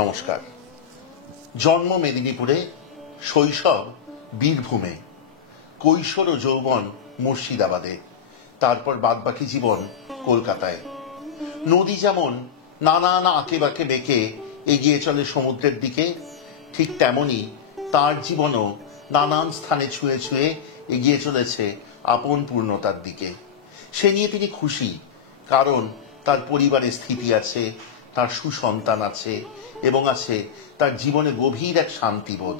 নমস্কার। জন্ম মেদিনীপুরে, শৈশব বীরভূমে, কৈশোর ও যৌবন মুর্শিদাবাদে, তারপর বাদবাকি জীবন কলকাতায়। নদী যেমন নানান আঁকে বাঁকে বেঁকে এগিয়ে চলে সমুদ্রের দিকে, ঠিক তেমনি তার জীবনও নানান স্থানে ছুঁয়ে ছুঁয়ে এগিয়ে চলেছে আপন পূর্ণতার দিকে। সে নিয়ে তিনি খুশি, কারণ তার পরিবারে স্থিতি আছে, তার সুসন্তান আছে এবং আছে তার জীবনে গভীর এক শান্তিবোধ,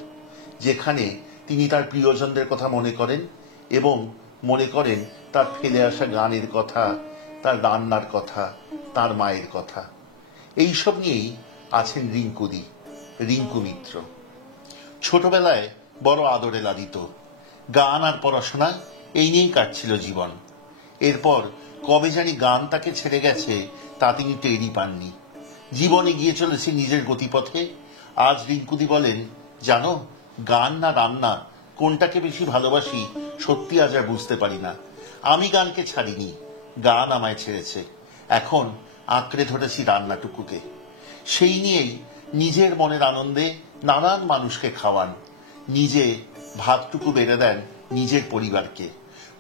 যেখানে তিনি তার প্রিয়জনদের কথা মনে করেন এবং মনে করেন তার ফেলে আসা গানের কথা, তার রান্নার কথা, তার মায়ের কথা। এইসব নিয়েই আছেন রিঙ্কুদি, রিঙ্কু মিত্র। ছোটবেলায় বড় আদরে লালিত, গান আর পড়াশোনা এই নিয়েই কাটছিল জীবন। এরপর কবে জানি গান তাকে ছেড়ে গেছে তা তিনি টেরই পাননি। জীবন এগিয়ে চলেছে নিজের গতিপথে। আজ রিঙ্কুদি বলেন, জানো, গান না রান্না কোনটাকে বেশি ভালোবাসি সত্যি আজ আর বুঝতে পারি না। আমি গানকে ছাড়িনি, গান আমায় ছেড়েছে। এখন আঁকড়ে ধরেছি রান্নাটুকুকে। সেই নিয়েই নিজের মনের আনন্দে নানান মানুষকে খাওয়ান, নিজে ভাতটুকু বেড়ে দেন নিজের পরিবারকে।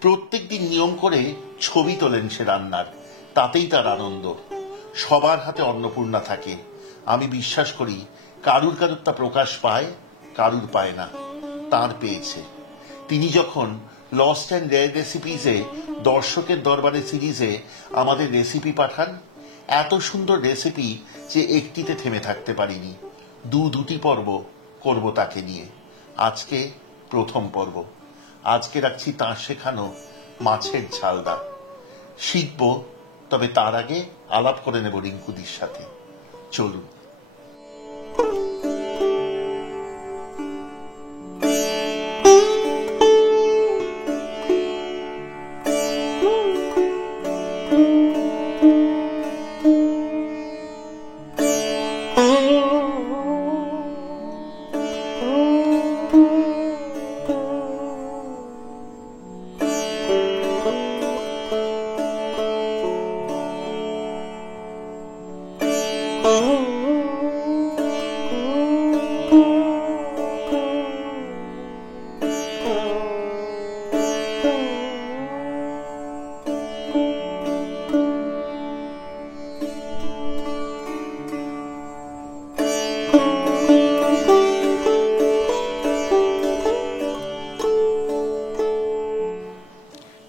প্রত্যেকদিন নিয়ম করে ছবি তোলেন সে রান্নার, তাতেই তার আনন্দ। সবার হাতে অন্নপূর্ণা থাকে। আমি বিশ্বাস করি কারুর কারুর তা প্রকাশ পায়, কারুর পায় না, তার পেয়েছে। তিনি যখন লস্ট অ্যান্ড রেয়ার রেসিপিজে দর্শকের দরবারে সিরিজে আমাদের রেসিপি পাঠান, এত সুন্দর রেসিপি যে একটিতে থেমে থাকতে পারিনি। দুটি পর্ব করব তাকে নিয়ে। আজকে প্রথম পর্ব। আজকে রাখছি তাঁর শেখানো মাছের ঝালদা। শিখব, তবে তার আগে আলাপ করে নেব রিঙ্কুদির সাথে। চলুন।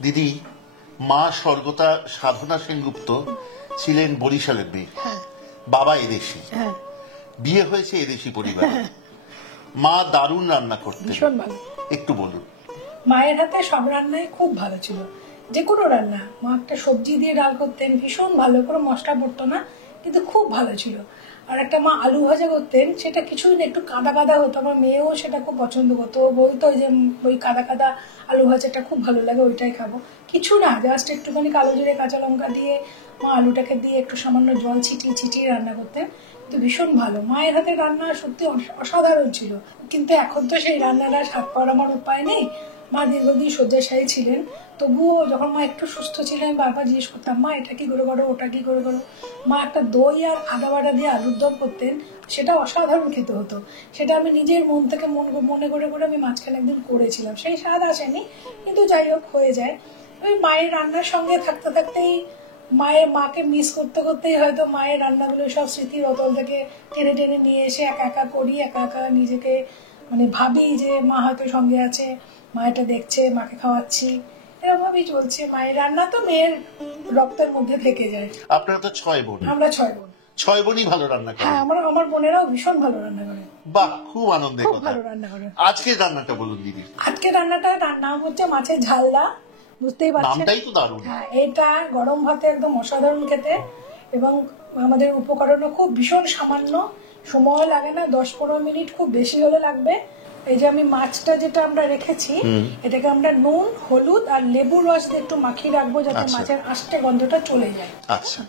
দিদি, মা স্বর্গতা সাধনা সেনগুপ্ত ছিলেন বরিশালের মেয়ে, বাবা এদেশি, বিয়ে হয়েছে এদেশি পরিবারে। মা দারুণ রান্না করতেন, ভীষণ ভালো। একটু বলুন। মায়ের হাতে সব রান্নাই খুব ভালো ছিল, যে কোনো রান্না। মা একটা সবজি দিয়ে ডাল করতেন, ভীষণ ভালো, কোনো মশলা পড়তো না, কিন্তু খুব ভালো ছিল। আর একটা মা আলু ভাজা করতেন, সেটা কিছুই না, একটু কাদা কাদা হতো। আমার মেয়েও সেটা খুব পছন্দ করতো, বলতো যে ওই কাদা কাদা আলু ভাজাটা খুব ভালো লাগে, ওইটাই খাবো। কিছু না, জাস্ট একটুখানি কালো জিরে কাঁচা লঙ্কা দিয়ে মা আলুটাকে দিয়ে একটু সামান্য জল ছিটিয়ে ছিটিয়ে রান্না করতেন, তো ভীষণ ভালো। মায়ের হাতের রান্না সত্যি অসাধারণ ছিল। কিন্তু এখন তো সেই রান্নাটা স্বাদ পাওয়ার আমার উপায় নেই। মা দীর্ঘদিন শয্যাশায়ী ছিলেন, তবুও যখন মা একটু সুস্থ ছিলেন বারবার জিজ্ঞেস করতাম, মা এটা কি করে করো, ওটা কি করে করো। মা একটা দই আর আদা বাটা দিয়ে আলুর দম করতেন, সেটা অসাধারণ খেতে হতো। সেটা আমি নিজের মন থেকে মনে করে করে আমি মাঝখানে একদিন করেছিলাম। সেই স্বাদ আসেনি, কিন্তু যাই হোক হয়ে যায়। ওই মায়ের রান্নার সঙ্গে থাকতে থাকতেই মাকে মিস করতে করতেই হয়তো মায়ের রান্নাগুলো সব স্মৃতির অতল থেকে টেনে টেনে নিয়ে এসে একা একা করি, একা একা নিজেকে মানে ভাবি যে মা হয়তো সঙ্গে আছে, মা এটা দেখছে, মাকে খাওয়াচ্ছি, এরকম ভাবেই চলছে। মায়ের রান্না তো মেয়ের রক্তের মধ্যে থেকে যায়। আপনারা তো 6 বোন। আমরা 6 বোন। 6 বোনই ভালো রান্না করে। হ্যাঁ, আমার বোনেরাও ভীষণ ভালো রান্না করে। বাহ, খুব আনন্দের খুব কথা। ভালো রান্না করে। আজকের রান্নাটা বলুন দিদি। আজকে রান্নাটার নাম হচ্ছে মাছের ঝালদা, বুঝতেই পারছেন। নামটাই তো দারুণ। হ্যাঁ, এটা গরম ভাতে একদম অসাধারণ খেতে, এবং আমাদের উপকরণও খুব ভীষণ সামান্য, সময় লাগে না, 10-15 মিনিট খুব বেশি হলে লাগবে। এই যে আমি মাছটা যেটা আমরা রেখেছি, এটাকে আমরা নুন, হলুদ আর লেবুর রস দিয়ে একটু মাখিয়ে রাখবো, যাতে মাছের আষ্টে গন্ধটা চলে যায়। আচ্ছা।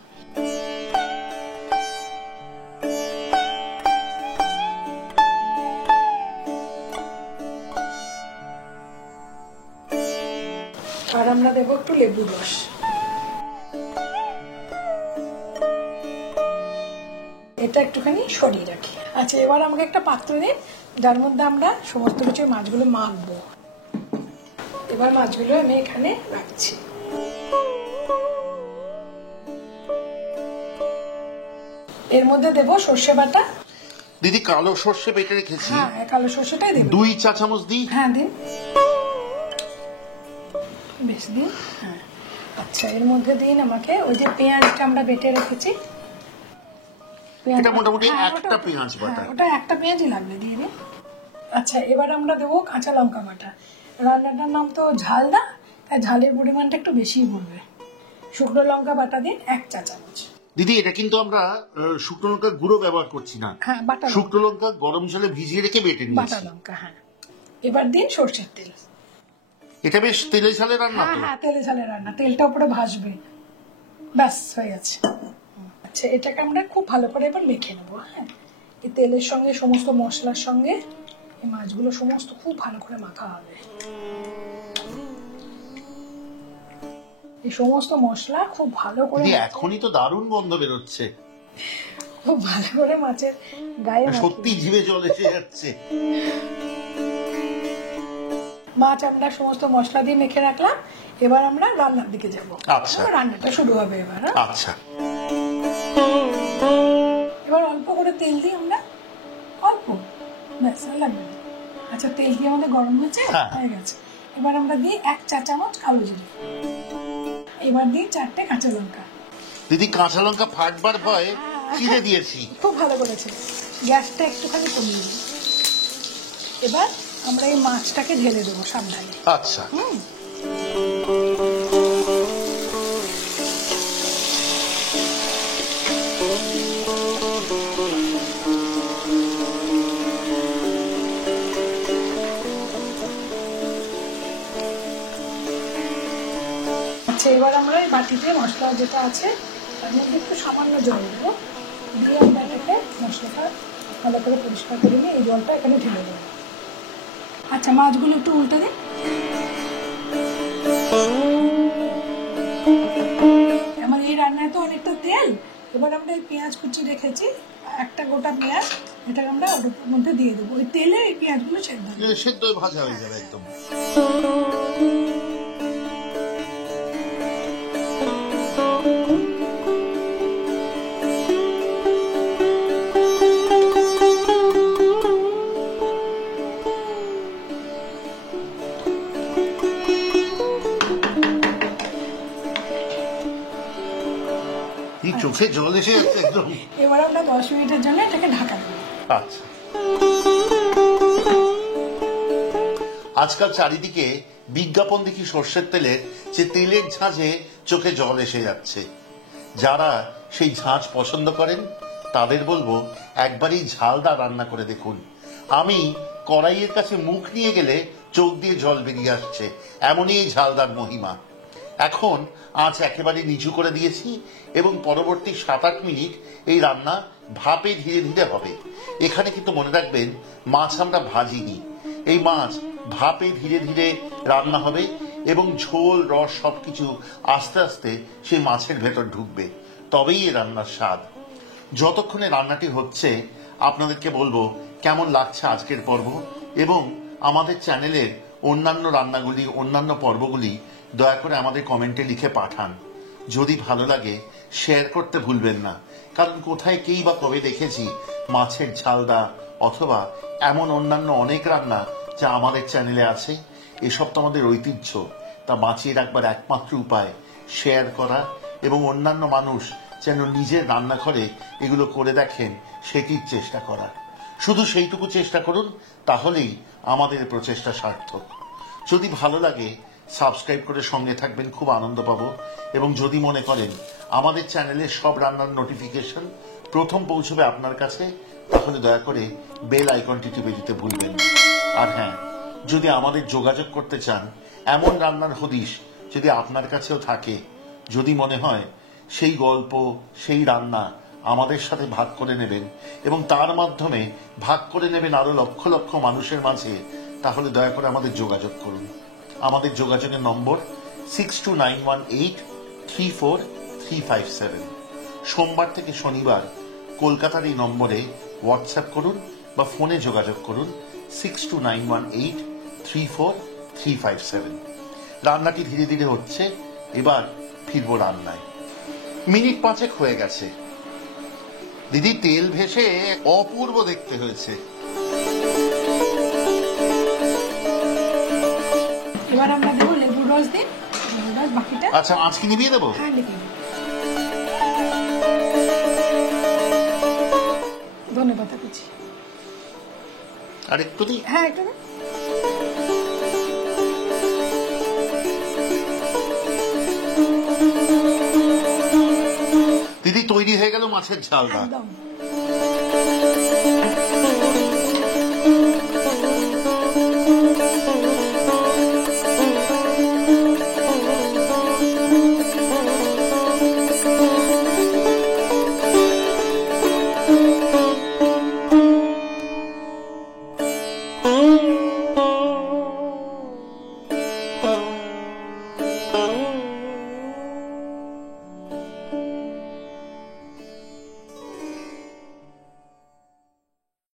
আর আমরা দেবো একটু লেবুর রস। তেলটা একটুখানি সরিয়ে রাখি। আচ্ছা, এবার আমাকে একটা পাত্র দিন, যার মধ্যে আমরা সমস্ত কিছু মাছগুলো মাখবো। এবার মাছগুলো আমি এখানে রাখছি। এর মধ্যে দেব সর্ষে বাটা। দিদি কালো সর্ষে বেটে রেখেছি। হ্যাঁ, কালো সর্ষেটাই দেব। 2 চা চামচ দিই। হ্যাঁ দিন, বেশ দিন। হ্যাঁ, আচ্ছা, এর মধ্যে দিন আমাকে ওই যে পেঁয়াজটা আমরা বেটে রেখেছি। এটা মোটামুটি একটা পেঁয়াজ বাটা। ওটা একটা পেঁয়াজই লাগবে, দিয়ে দিন। আচ্ছা, এবার আমরা দেবো কাঁচা লঙ্কা বাটা। রান্নাটার নাম তো ঝালদা, তাই ঝালের পরিমাণটা একটু বেশিই পড়বে। শুকনো লঙ্কা বাটা দিন 1 চা চামচ। দিদি এটা কিন্তু আমরা শুকনো লঙ্কা গুঁড়ো ব্যবহার করছি না। হ্যাঁ, বাটা শুকনো লঙ্কা গরম জলে ভিজিয়ে রেখে বেটে নিয়েছি। বাটা লঙ্কা। হ্যাঁ, এবার দিন সরষের তেল। এটা বেশ তেলে ঝালে রান্না তো? হ্যাঁ, তেলে ঝালে রান্না, তেলটা উপরে ভাসবে। ব্যাস হয়ে গেছে। আচ্ছা, এটাকে আমরা খুব ভালো করে এবার মেখে নেবো। হ্যাঁ, এই তেলের সঙ্গে সমস্ত মশলার সঙ্গে এই মাছগুলো সমস্ত খুব ভালো করে মাখা হবে। এই সমস্ত মশলা খুব ভালো করে, এখনই তো দারুণ গন্ধ বেরোচ্ছে। খুব ভালো করে মাছের গায়ে সত্যি জিভে জল এসে যাচ্ছে। মাছ আমরা সমস্ত মশলা দিয়ে মেখে রাখলাম। এবার আমরা রান্নার দিকে যাব। আচ্ছা, রান্নাটা শুরু হবে এবার। আচ্ছা, এবার অল্প করে তেল দিই আমরা, অল্প, ব্যাস, লাগবে না। আচ্ছা, তেল দিয়ে আমাদের গরম হয়েছে, হয়ে গেছে। এবার আমরা দিই 1 চা চামচ কালো জিরে। এবার দিই 4টে কাঁচা লঙ্কা। দিদি কাঁচা লঙ্কা ফাটবার ভয় চিড়ে দিয়েছি। খুব ভালো করেছে। গ্যাসটা একটুখানি কমিয়ে দিই। এবার আমরা এই মাছটাকে ঢেলে দেবো সাবধানে। আচ্ছা, আচ্ছা, এবার আমরা এই বাটিতে মশলা যেটা আছে তার মধ্যে একটু সামান্য জল দেবো, দিয়ে আমরা এটাকে মশলাটা ভালো করে পরিষ্কার করে নিয়ে এই জলটা এখানে ঢেলে দেবো। আচ্ছা, মাছগুলো একটু উল্টে দিন। আমার এই রান্নায় তো অনেকটা তেল। এবার আমরা এই পেঁয়াজ কুচি রেখেছি, একটা গোটা পেঁয়াজ, এটাকে আমরা ওর মধ্যে দিয়ে দেবো। ওই তেলে এই পেঁয়াজগুলো সেদ্ধ ভাজা হয়ে যাবে একদম। চোখে জল এসে যাচ্ছে একদম। এবার আমরা 10 মিনিটের জন্য এটাকে ঢাকা দেবো। আচ্ছা, আজকাল চারিদিকে বিজ্ঞাপন দেখি সর্ষের তেলের, যে তেলের ঝাঁঝে চোখে জল এসে যাচ্ছে। যারা সেই ঝাঁঝ পছন্দ করেন তাদের বলবো একবারই ঝালদা রান্না করে দেখুন। আমি কড়াইয়ের কাছে মুখ নিয়ে গেলে চোখ দিয়ে জল বেরিয়ে আসছে, এমনই এই ঝালদার মহিমা। এখন আঁচ একেবারে নিচু করে দিয়েছি এবং পরবর্তী 7-8 মিনিট এই রান্না ভাপে ধীরে ধীরে হবে। এখানে কিন্তু মনে রাখবেন, মাছ আমরা ভাজিনি, এই মাছ ভাপে ধীরে ধীরে রান্না হবে এবং ঝোল রস সবকিছু আস্তে আস্তে সেই মাছের ভেতর ঢুকবে, তবেই এই রান্নার স্বাদ। যতক্ষণে রান্নাটি হচ্ছে আপনাদেরকে বলবো কেমন লাগছে আজকের পর্ব, এবং আমাদের চ্যানেলের অন্যান্য রান্নাগুলি, অন্যান্য পর্বগুলি দয়া করে আমাদের কমেন্টে লিখে পাঠান। যদি ভালো লাগে শেয়ার করতে ভুলবেন না, কারণ কোথায় কেই বা কবে দেখেছি মাছের ঝালদা অথবা এমন অন্যান্য অনেক রান্না যা আমাদের চ্যানেলে আছে। এসব তো আমাদের ঐতিহ্য, তা বাঁচিয়ে রাখবার একমাত্র উপায় শেয়ার করা এবং অন্যান্য মানুষ যেন নিজের রান্নাঘরে এগুলো করে দেখেন সেটির চেষ্টা করা। শুধু সেইটুকু চেষ্টা করুন, তাহলেই আমাদের প্রচেষ্টা সার্থক। যদি ভালো লাগে সাবস্ক্রাইব করে সঙ্গে থাকবেন, খুব আনন্দ পাবো। এবং যদি মনে করেন আমাদের চ্যানেলের সব রান্নার নোটিফিকেশন প্রথম পৌঁছবে আপনার কাছে, তাহলে দয়া করে বেল আইকনটি টিপে দিতে ভুলবেন না। আর হ্যাঁ, যদি আমাদের যোগাযোগ করতে চান, এমন রান্নার হদিশ যদি আপনার কাছেও থাকে, যদি মনে হয় সেই গল্প, সেই রান্না আমাদের সাথে ভাগ করে নেবেন এবং তার মাধ্যমে ভাগ করে নেবেন আরো লক্ষ লক্ষ মানুষের মাঝে, তাহলে দয়া করে আমাদের যোগাযোগ করুন। আমাদের যোগাযোগের নম্বর 6291834357। সোমবার থেকে শনিবার কলকাতার এই নম্বরে হোয়াটসঅ্যাপ করুন বা ফোনে যোগাযোগ করুন 6291834357। রান্নাটি ধীরে ধীরে হচ্ছে, এবার ফিরবো রান্নায়। মিনিট 5 হয়ে গেছে। দিদি তেল ভেসে অপূর্ব দেখতে হয়েছে। এবার আমরা দেবো লেবুর রস দিন, বাকিটা আচ্ছা, মাছ কি নিভিয়ে দেবো? হ্যাঁ লিখে দিন। ধন্যবাদ কুচি। আর একটু দিই? হ্যাঁ একটু দিন। দিদি তৈরি হয়ে গেল মাছের ঝালটা। একদম।